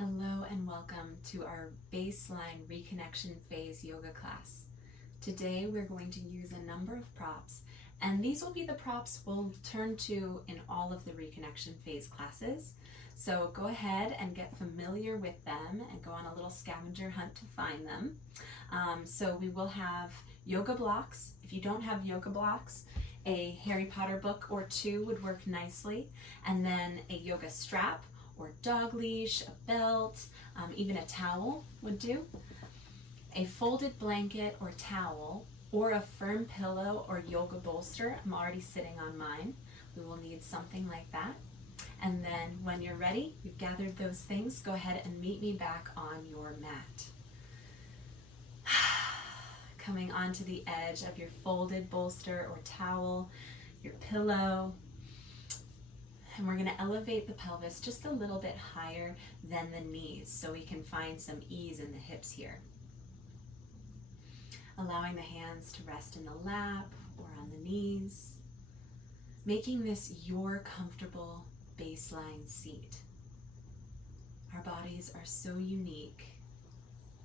Hello and welcome to our baseline reconnection phase yoga class. Today we're going to use a number of props, and these will be the props we'll turn to in all of the reconnection phase classes. So go ahead and get familiar with them and go on a little scavenger hunt to find them. So we will have yoga blocks. If you don't have yoga blocks, a Harry Potter book or two would work nicely, and then a yoga strap or dog leash, a belt, even a towel would do. A folded blanket or towel, or a firm pillow or yoga bolster. I'm already sitting on mine. We will need something like that. And then when you're ready, you've gathered those things, go ahead and meet me back on your mat. Coming onto the edge of your folded bolster or towel, your pillow. And we're going to elevate the pelvis just a little bit higher than the knees so we can find some ease in the hips here. Allowing the hands to rest in the lap or on the knees. Making this your comfortable baseline seat. Our bodies are so unique,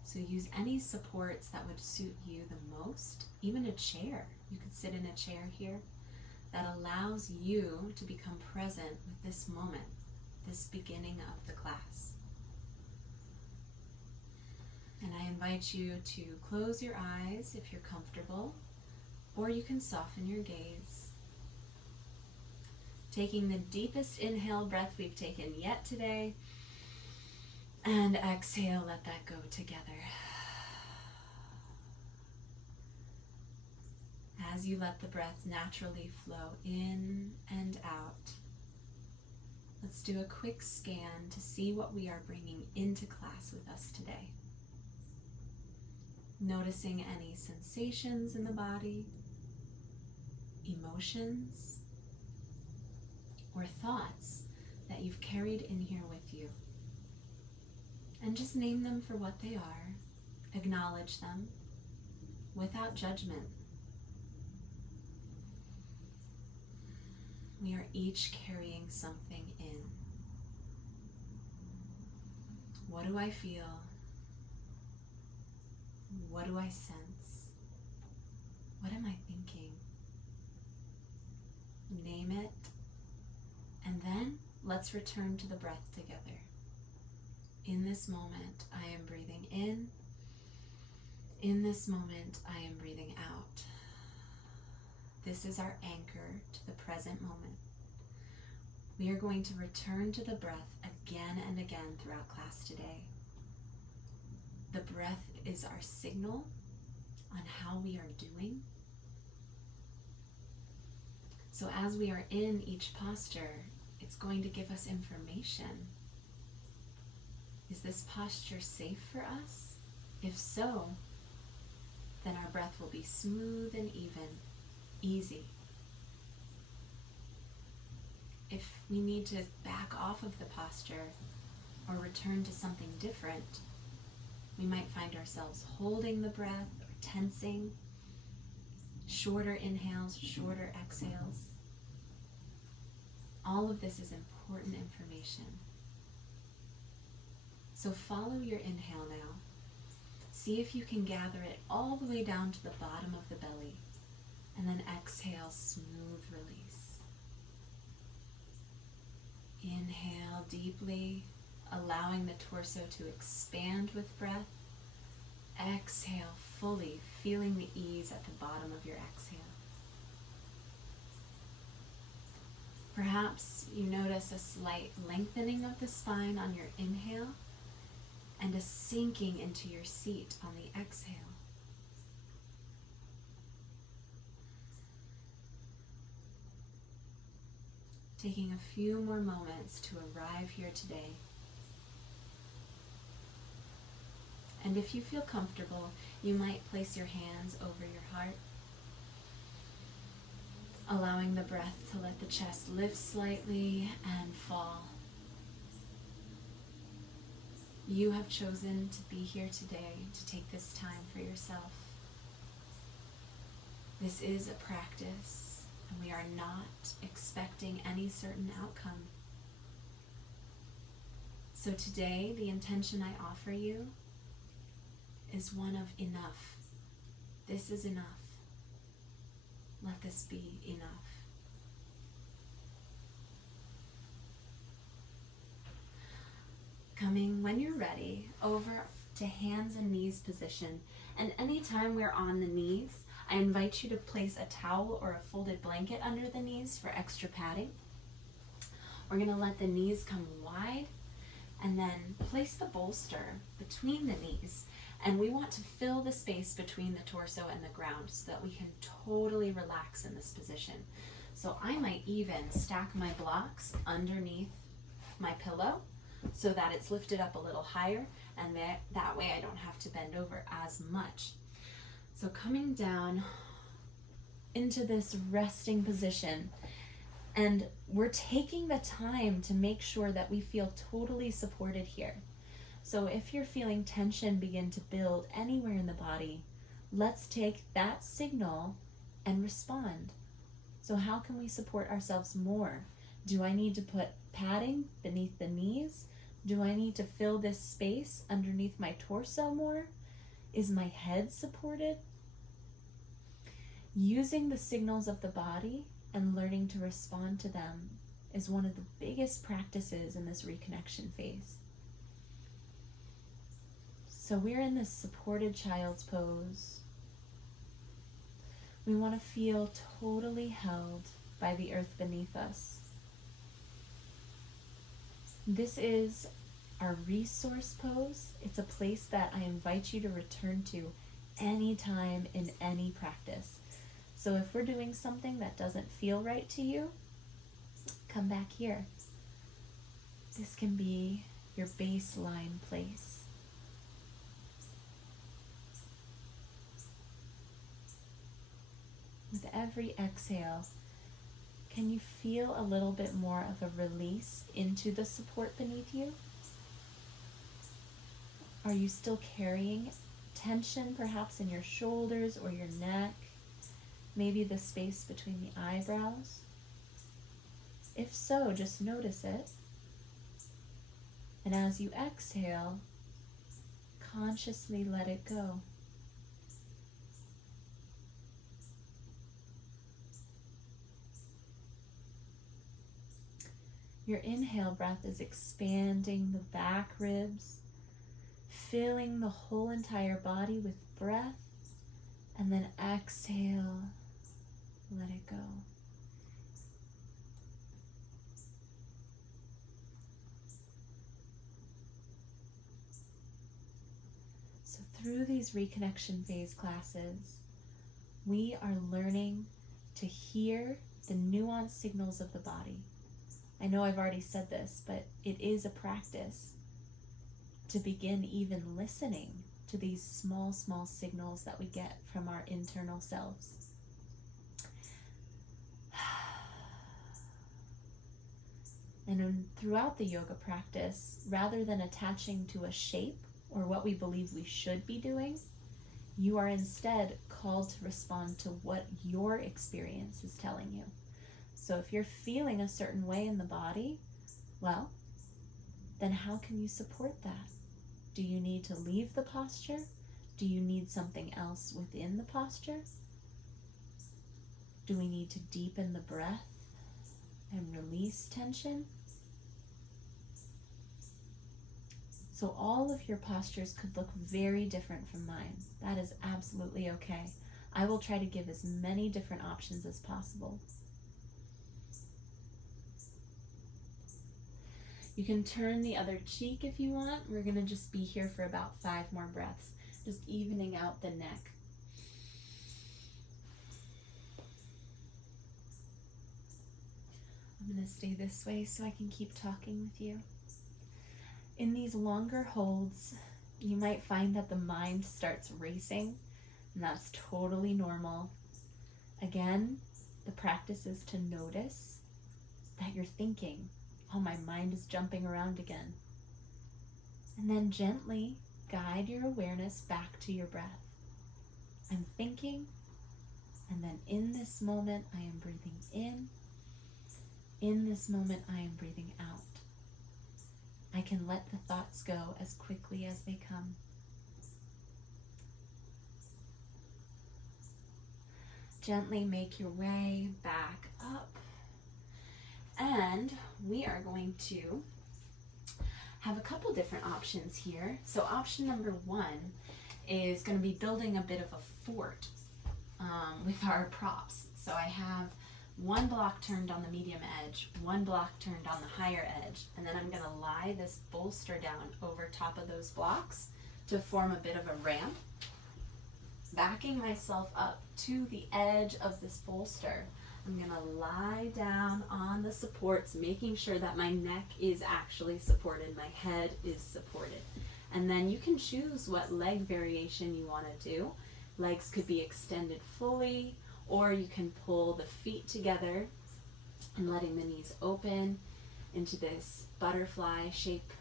so use any supports that would suit you the most. Even a chair. You could sit in a chair here. That allows you to become present with this moment, this beginning of the class. And I invite you to close your eyes if you're comfortable, or you can soften your gaze. Taking the deepest inhale breath we've taken yet today, and exhale, let that go together. As you let the breath naturally flow in and out, let's do a quick scan to see what we are bringing into class with us today. Noticing any sensations in the body, emotions, or thoughts that you've carried in here with you. And just name them for what they are, acknowledge them without judgment. We are each carrying something in. What do I feel? What do I sense? What am I thinking? Name it, and then let's return to the breath together. In this moment, I am breathing in. In this moment, I am breathing out. This is our anchor to the present moment. We are going to return to the breath again and again throughout class today. The breath is our signal on how we are doing. So as we are in each posture, it's going to give us information. Is this posture safe for us? If so, then our breath will be smooth and even. Easy. If we need to back off of the posture or return to something different, we might find ourselves holding the breath or tensing, shorter inhales, shorter exhales. All of this is important information. So follow your inhale now. See if you can gather it all the way down to the bottom of the belly. And then exhale, smooth release. Inhale deeply, allowing the torso to expand with breath. Exhale fully, feeling the ease at the bottom of your exhale. Perhaps you notice a slight lengthening of the spine on your inhale and a sinking into your seat on the exhale. Taking a few more moments to arrive here today. And if you feel comfortable, you might place your hands over your heart, allowing the breath to let the chest lift slightly and fall. You have chosen to be here today to take this time for yourself. This is a practice. And we are not expecting any certain outcome. So today, the intention I offer you is one of enough. This is enough. Let this be enough. Coming, when you're ready, over to hands and knees position. And anytime we're on the knees, I invite you to place a towel or a folded blanket under the knees for extra padding. We're going to let the knees come wide and then place the bolster between the knees. And we want to fill the space between the torso and the ground so that we can totally relax in this position. So I might even stack my blocks underneath my pillow so that it's lifted up a little higher, and that way I don't have to bend over as much. So coming down into this resting position, and we're taking the time to make sure that we feel totally supported here. So if you're feeling tension begin to build anywhere in the body, let's take that signal and respond. So how can we support ourselves more? Do I need to put padding beneath the knees? Do I need to fill this space underneath my torso more? Is my head supported? Using the signals of the body and learning to respond to them is one of the biggest practices in this reconnection phase. So we're in this supported child's pose. We want to feel totally held by the earth beneath us. This is our resource pose. It's a place that I invite you to return to anytime in any practice. So if we're doing something that doesn't feel right to you, come back here. This can be your baseline place. With every exhale, can you feel a little bit more of a release into the support beneath you? Are you still carrying tension perhaps in your shoulders or your neck? Maybe the space between the eyebrows? If so, just notice it. And as you exhale, consciously let it go. Your inhale breath is expanding the back ribs, filling the whole entire body with breath, and then exhale, let it go. So through these reconnection phase classes, we are learning to hear the nuanced signals of the body. I know I've already said this, but it is a practice to begin even listening to these small signals that we get from our internal selves. And throughout the yoga practice, rather than attaching to a shape or what we believe we should be doing, you are instead called to respond to what your experience is telling you. So if you're feeling a certain way in the body, well, then how can you support that? Do you need to leave the posture? Do you need something else within the posture? Do we need to deepen the breath and release tension? So all of your postures could look very different from mine. That is absolutely okay. I will try to give as many different options as possible. You can turn the other cheek if you want. We're going to just be here for about 5 more breaths, just evening out the neck. I'm going to stay this way so I can keep talking with you. In these longer holds, you might find that the mind starts racing, and that's totally normal. Again, the practice is to notice that you're thinking, oh, my mind is jumping around again. And then gently guide your awareness back to your breath. I'm thinking, and then in this moment I am breathing in. In this moment I am breathing out. I can let the thoughts go as quickly as they come. Gently make your way back up. And we are going to have a couple different options here. So option number one is going to be building a bit of a fort with our props. So I have one block turned on the medium edge, one block turned on the higher edge, and then I'm going to lie this bolster down over top of those blocks to form a bit of a ramp, backing myself up to the edge of this bolster. I'm going to lie down on the supports, making sure that my neck is actually supported, my head is supported. And then you can choose what leg variation you want to do. Legs could be extended fully, or you can pull the feet together and letting the knees open into this butterfly shape.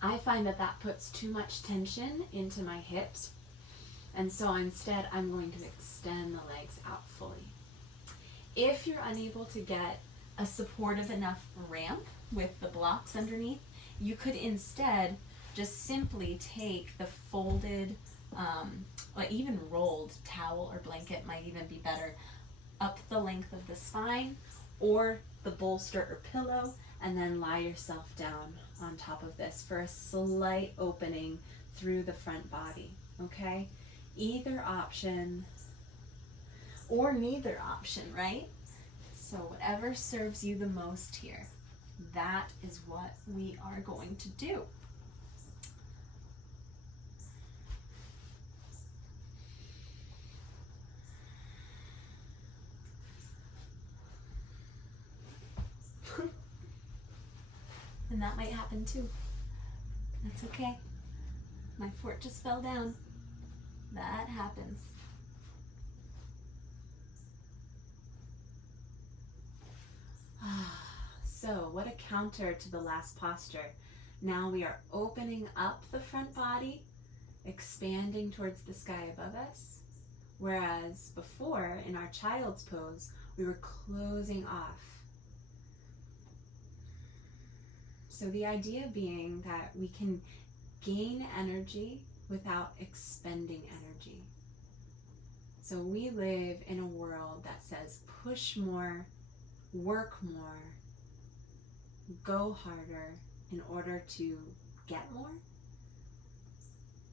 I find that that puts too much tension into my hips, and so instead I'm going to extend the legs out fully. If you're unable to get a supportive enough ramp with the blocks underneath, you could instead just simply take the folded or even rolled towel or blanket, might even be better, up the length of the spine or the bolster or pillow, and then lie yourself down on top of this for a slight opening through the front body, okay? Either option or neither option, right? So whatever serves you the most here, that is what we are going to do. And that might happen too. That's okay. My fort just fell down. That happens. So, what a counter to the last posture. Now we are opening up the front body, expanding towards the sky above us. Whereas before, in our child's pose, we were closing off. So the idea being that we can gain energy without expending energy. So we live in a world that says push more, work more, go harder in order to get more.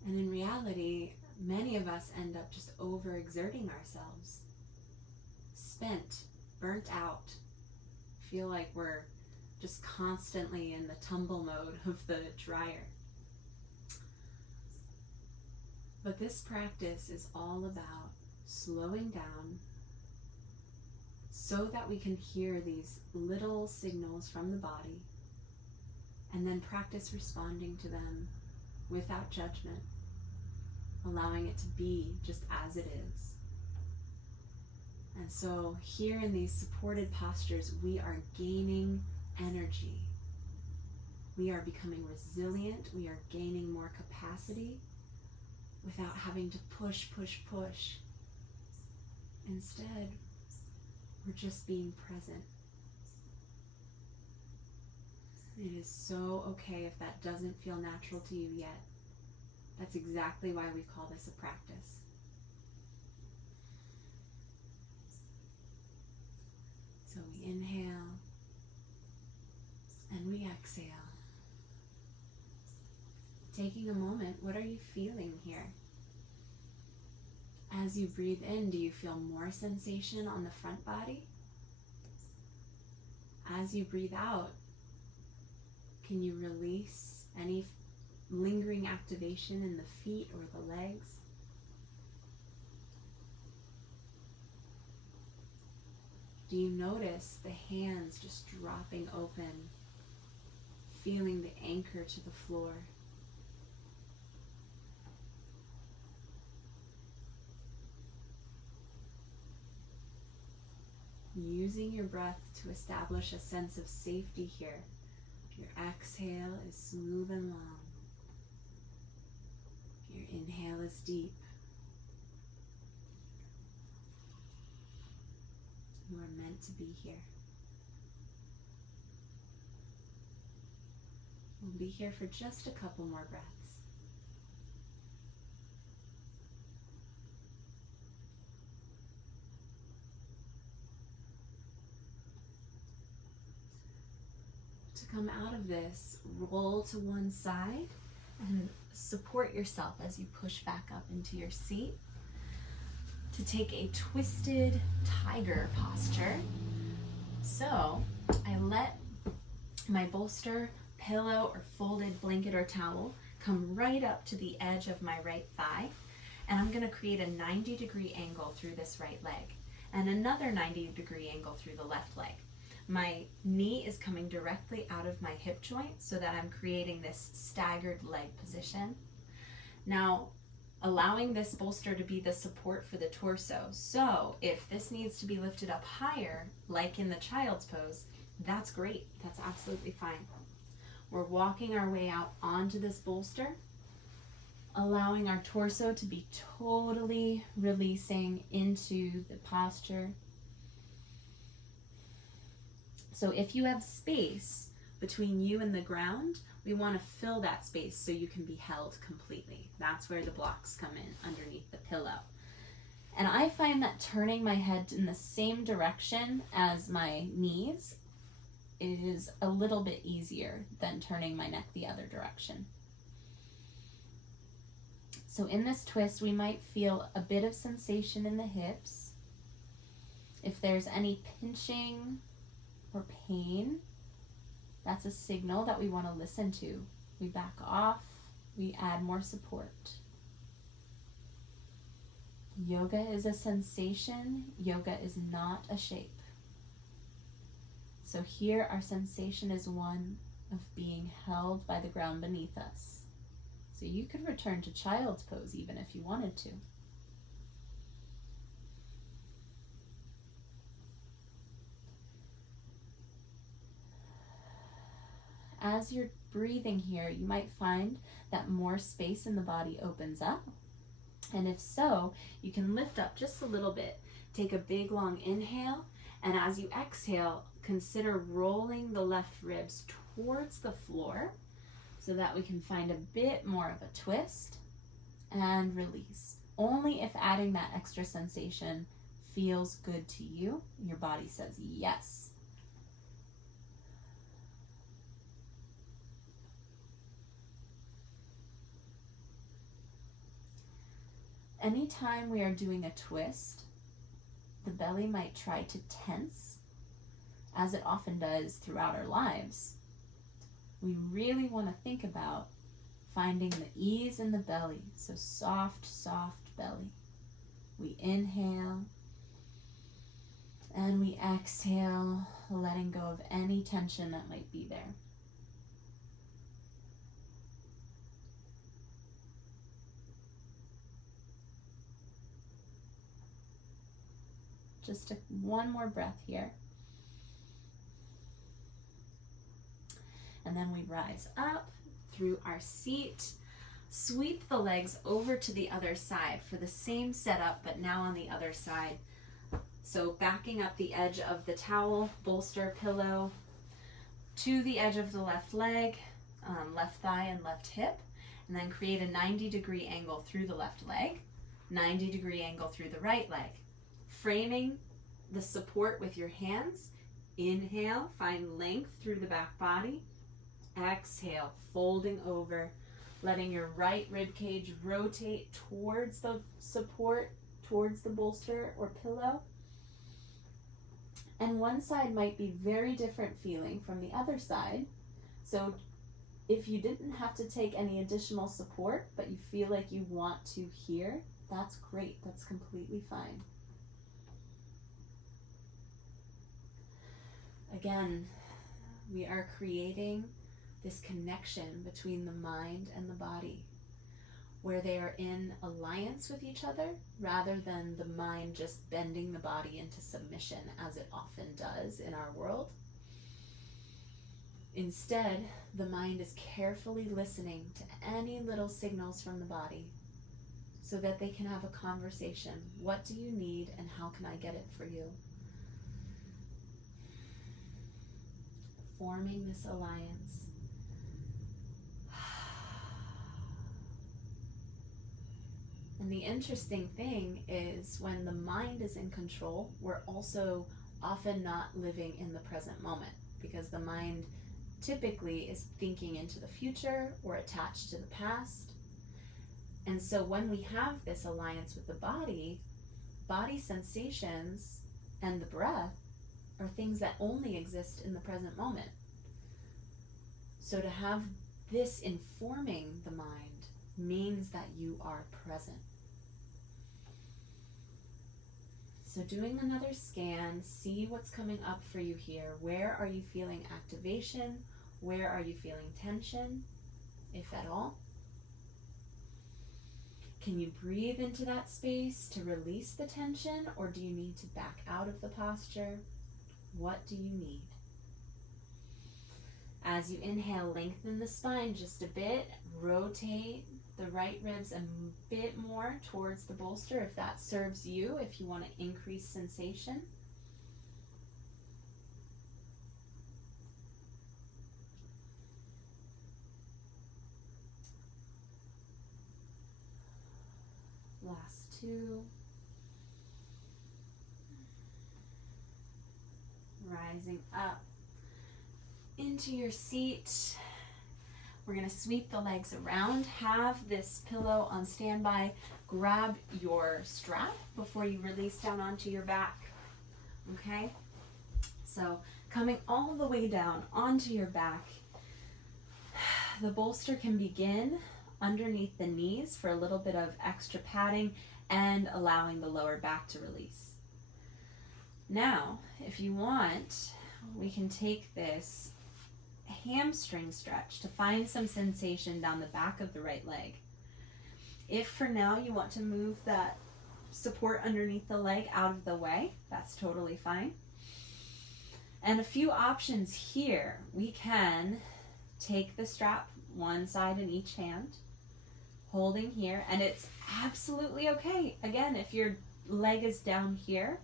And in reality, many of us end up just overexerting ourselves, spent, burnt out, feel like we're just constantly in the tumble mode of the dryer. But this practice is all about slowing down so that we can hear these little signals from the body and then practice responding to them without judgment, allowing it to be just as it is. And so here in these supported postures, we are gaining energy. We are becoming resilient. We are gaining more capacity without having to push. Instead, we're just being present. It is so okay if that doesn't feel natural to you yet. That's exactly why we call this a practice. So we inhale and we exhale. Taking a moment, what are you feeling here? As you breathe in, do you feel more sensation on the front body? As you breathe out, can you release any lingering activation in the feet or the legs? Do you notice the hands just dropping open, feeling the anchor to the floor? Using your breath to establish a sense of safety here. Your exhale is smooth and long. Your inhale is deep. You are meant to be here. We'll be here for just a couple more breaths. To come out of this, roll to one side and support yourself as you push back up into your seat. To take a twisted tiger posture. So I let my bolster, pillow, or folded blanket or towel come right up to the edge of my right thigh, and I'm going to create a 90-degree angle through this right leg and another 90-degree angle through the left leg. My knee is coming directly out of my hip joint so that I'm creating this staggered leg position. Now, allowing this bolster to be the support for the torso. So if this needs to be lifted up higher, like in the child's pose, that's great. That's absolutely fine. We're walking our way out onto this bolster, allowing our torso to be totally releasing into the posture. So if you have space between you and the ground, we want to fill that space so you can be held completely. That's where the blocks come in, underneath the pillow. And I find that turning my head in the same direction as my knees is a little bit easier than turning my neck the other direction. So in this twist, we might feel a bit of sensation in the hips. If there's any pinching or pain, that's a signal that we want to listen to. We back off, we add more support. Yoga is a sensation, yoga is not a shape. So here our sensation is one of being held by the ground beneath us. So you could return to child's pose even if you wanted to. As you're breathing here, you might find that more space in the body opens up. And if so, you can lift up just a little bit. Take a big long inhale, and as you exhale, consider rolling the left ribs towards the floor so that we can find a bit more of a twist and release. Only if adding that extra sensation feels good to you, your body says yes. Anytime we are doing a twist, the belly might try to tense, as it often does throughout our lives. We really want to think about finding the ease in the belly. So soft, soft belly. We inhale and we exhale, letting go of any tension that might be there. Just one more breath here. And then we rise up through our seat, sweep the legs over to the other side for the same setup, but now on the other side. So backing up the edge of the towel, bolster, pillow, to the edge of the left leg, left thigh and left hip, and then create a 90-degree angle through the left leg, 90-degree angle through the right leg. Framing the support with your hands. Inhale, find length through the back body. Exhale, folding over, letting your right rib cage rotate towards the support, towards the bolster or pillow. And one side might be very different feeling from the other side. So if you didn't have to take any additional support, but you feel like you want to here, that's great. That's completely fine. Again, we are creating this connection between the mind and the body, where they are in alliance with each other rather than the mind just bending the body into submission as it often does in our world. Instead, the mind is carefully listening to any little signals from the body so that they can have a conversation. What do you need and how can I get it for you? Forming this alliance. And the interesting thing is when the mind is in control, we're also often not living in the present moment because the mind typically is thinking into the future or attached to the past. And so when we have this alliance with the body sensations and the breath are things that only exist in the present moment. So to have this informing the mind means that you are present. So doing another scan, see what's coming up for you here. Where are you feeling activation? Where are you feeling tension, if at all? Can you breathe into that space to release the tension, or do you need to back out of the posture? What do you need? As you inhale, lengthen the spine just a bit, rotate the right ribs a bit more towards the bolster if that serves you, if you want to increase sensation. Last two. Rising up into your seat. We're going to sweep the legs around. Have this pillow on standby. Grab your strap before you release down onto your back. Okay? So coming all the way down onto your back, the bolster can begin underneath the knees for a little bit of extra padding and allowing the lower back to release. Now, if you want, we can take this hamstring stretch to find some sensation down the back of the right leg. If for now you want to move that support underneath the leg out of the way, that's totally fine. And a few options here. We can take the strap one side in each hand, holding here, and it's absolutely okay. Again, if your leg is down here,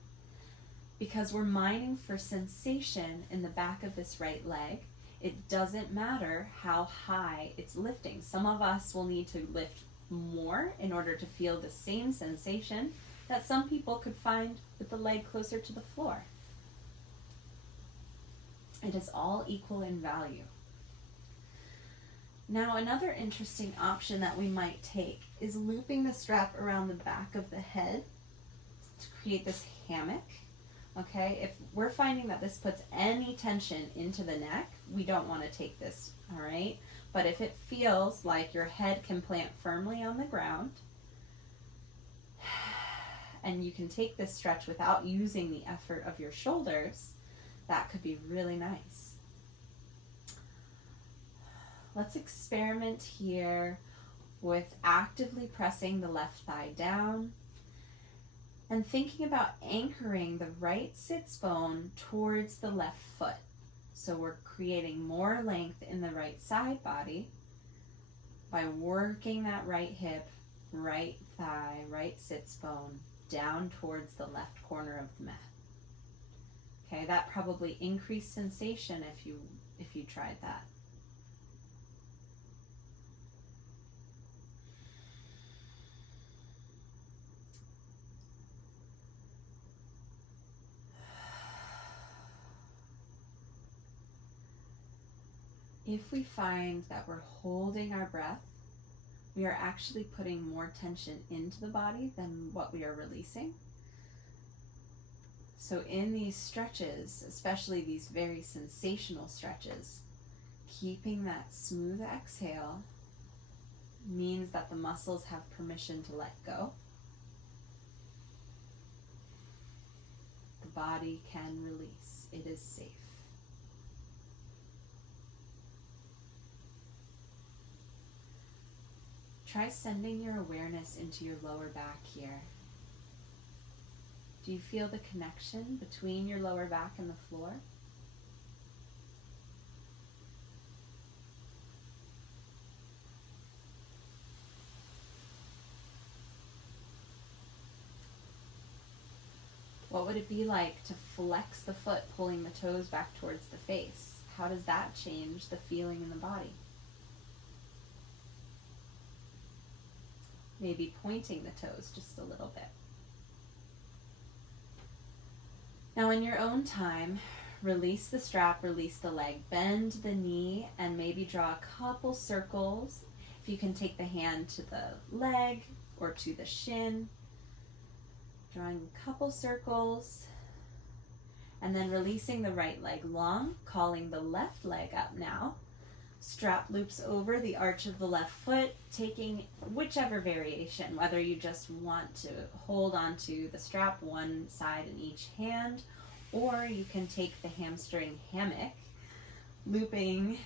because we're mining for sensation in the back of this right leg, it doesn't matter how high it's lifting. Some of us will need to lift more in order to feel the same sensation that some people could find with the leg closer to the floor. It is all equal in value. Now, another interesting option that we might take is looping the strap around the back of the head to create this hammock. Okay, if we're finding that this puts any tension into the neck, we don't want to take this, all right? But if it feels like your head can plant firmly on the ground, and you can take this stretch without using the effort of your shoulders, that could be really nice. Let's experiment here with actively pressing the left thigh down and thinking about anchoring the right sits bone towards the left foot. So we're creating more length in the right side body by working that right hip, right thigh, right sits bone down towards the left corner of the mat. Okay, that probably increased sensation if you tried that. If we find that we're holding our breath, we are actually putting more tension into the body than what we are releasing. So in these stretches, especially these very sensational stretches, keeping that smooth exhale means that the muscles have permission to let go. The body can release. It is safe. Try sending your awareness into your lower back here. Do you feel the connection between your lower back and the floor? What would it be like to flex the foot, pulling the toes back towards the face? How does that change the feeling in the body? maybe pointing the toes just a little bit. Now in your own time, release the strap, release the leg, bend the knee, and maybe draw a couple circles. If you can take the hand to the leg or to the shin, drawing a couple circles, and then releasing the right leg long, calling the left leg up now. Strap loops over the arch of the left foot, taking whichever variation, whether you just want to hold onto the strap one side in each hand, or you can take the hamstring hammock, looping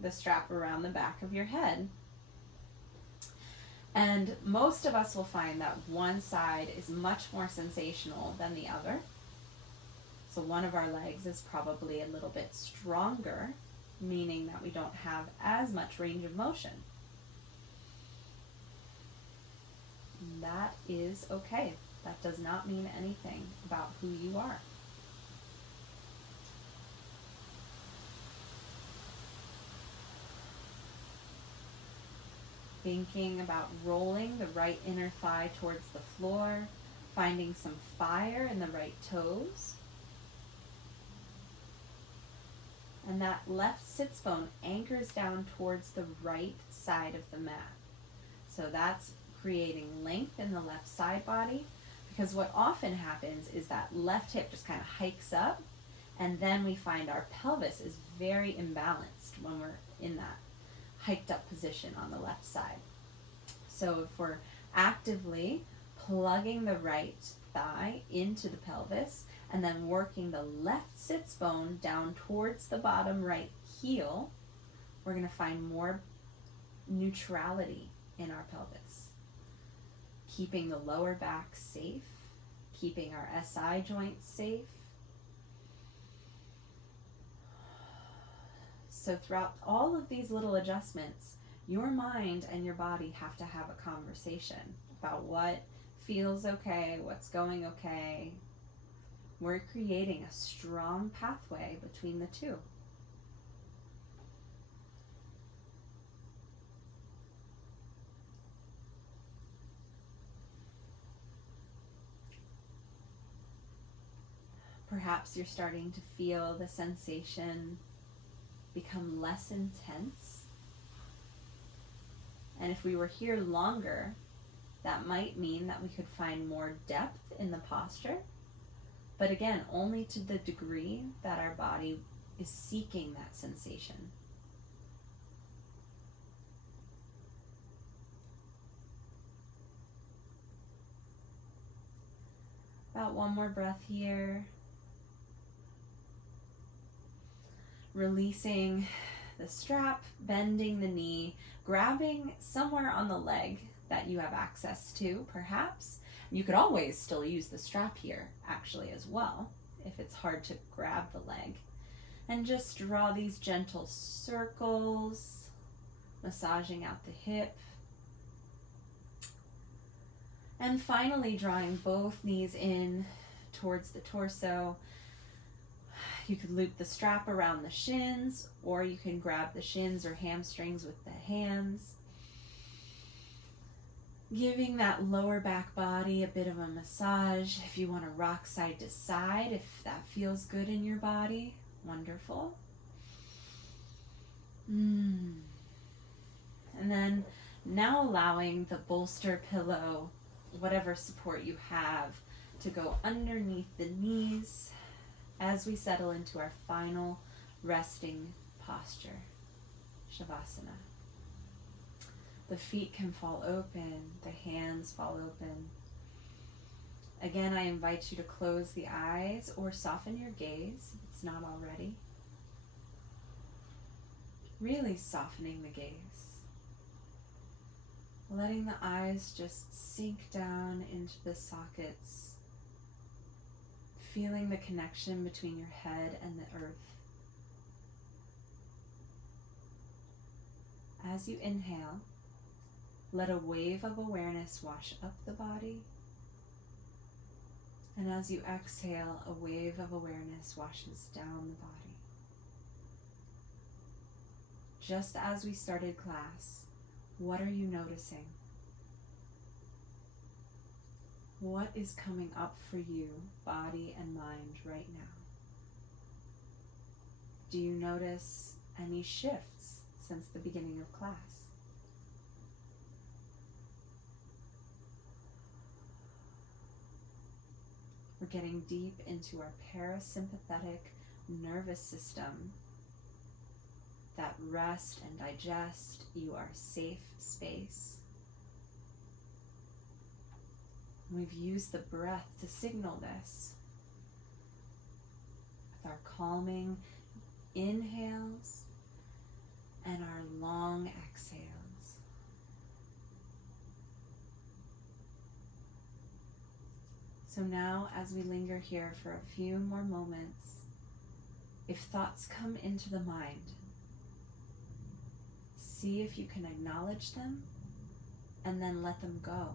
the strap around the back of your head. And most of us will find that one side is much more sensational than the other. So one of our legs is probably a little bit stronger, meaning that we don't have as much range of motion. And that is okay. That does not mean anything about who you are. Thinking about rolling the right inner thigh towards the floor, finding some fire in the right toes. And that left sits bone anchors down towards the right side of the mat. So that's creating length in the left side body, because what often happens is that left hip just kind of hikes up, and then we find our pelvis is very imbalanced when we're in that hiked up position on the left side. So if we're actively plugging the right thigh into the pelvis and then working the left sits bone down towards the bottom right heel, we're going to find more neutrality in our pelvis, keeping the lower back safe, keeping our SI joints safe. So throughout all of these little adjustments, your mind and your body have to have a conversation about what feels okay, what's going okay. We're creating a strong pathway between the two. Perhaps you're starting to feel the sensation become less intense. And if we were here longer, that might mean that we could find more depth in the posture. But again, only to the degree that our body is seeking that sensation. About one more breath here. Releasing the strap, bending the knee, grabbing somewhere on the leg that you have access to, perhaps. You could always still use the strap here, actually, as well, if it's hard to grab the leg. And just draw these gentle circles, massaging out the hip. And finally, drawing both knees in towards the torso. You could loop the strap around the shins, or you can grab the shins or hamstrings with the hands. Giving that lower back body a bit of a massage. If you want to rock side to side, if that feels good in your body, wonderful. And then now allowing the bolster, pillow, whatever support you have, to go underneath the knees as we settle into our final resting posture, Shavasana. The feet can fall open, the hands fall open. Again, I invite you to close the eyes or soften your gaze if it's not already. Really softening the gaze. Letting the eyes just sink down into the sockets. Feeling the connection between your head and the earth. As you inhale, let a wave of awareness wash up the body. And as you exhale, a wave of awareness washes down the body. Just as we started class, what are you noticing? What is coming up for you, body and mind, right now? Do you notice any shifts since the beginning of class? We're getting deep into our parasympathetic nervous system, that rest and digest. You are safe space. We've used the breath to signal this with our calming inhales and our long exhales. So now, as we linger here for a few more moments, if thoughts come into the mind, see if you can acknowledge them and then let them go.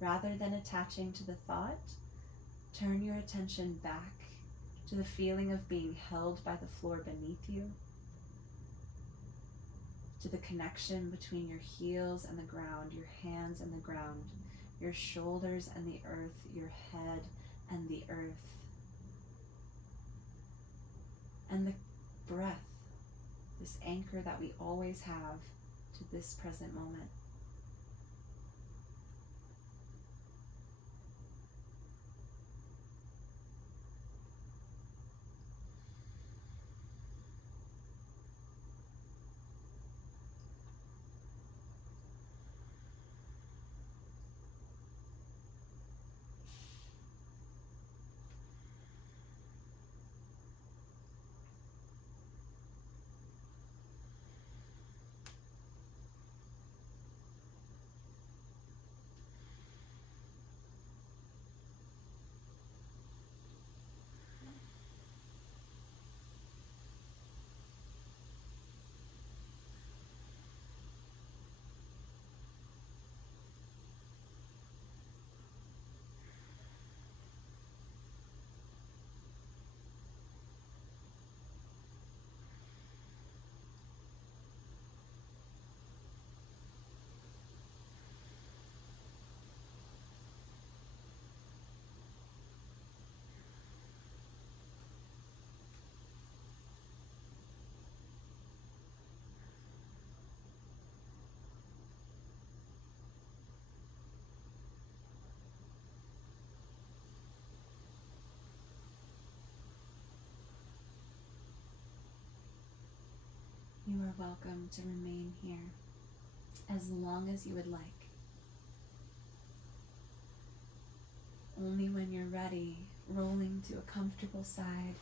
Rather than attaching to the thought, turn your attention back to the feeling of being held by the floor beneath you, to the connection between your heels and the ground, your hands and the ground, your shoulders and the earth, your head and the earth, and the breath, this anchor that we always have to this present moment. You are welcome to remain here as long as you would like. Only when you're ready, rolling to a comfortable side,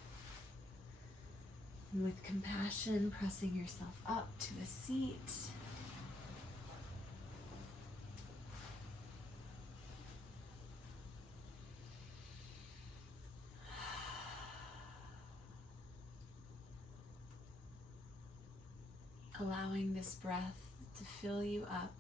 and with compassion, pressing yourself up to a seat. Allowing this breath to fill you up